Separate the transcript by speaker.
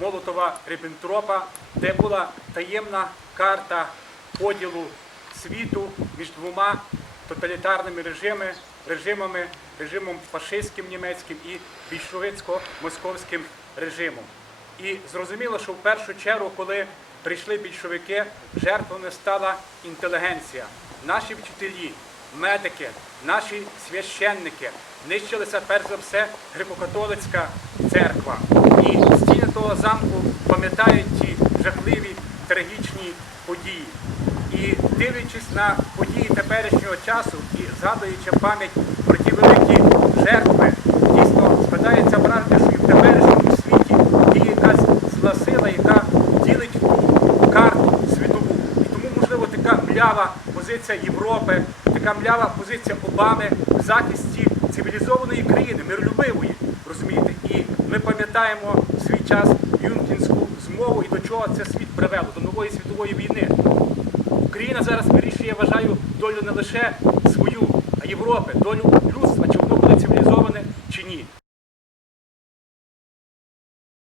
Speaker 1: Молотова Ріббентропа, де була таємна карта поділу світу між двома тоталітарними режими, режимами, режимом фашистським німецьким і більшовицько-московським режимом. І зрозуміло, що в першу чергу, коли прийшли більшовики, жертвами стала інтелігенція, наші вчителі, медики, наші священники. Нищилася перш за все греко-католицька церква. І стіни того замку пам'ятають ті жахливі трагічні події. І дивлячись на події теперішнього часу і згадуючи пам'ять про ті великі жертви, дійсно складається враження, що і в теперішньому світі є якась зла сила, яка ділить карту світову. І тому, можливо, така млява позиція Європи, така млява позиція Обами в захисті цивілізованої країни, миролюбивої, розумієте? І ми пам'ятаємо в свій час Юнкінську змову і до чого це світ привело, до нової світової війни. Україна зараз вирішує, я вважаю, долю не лише свою, а Європи, долю людства,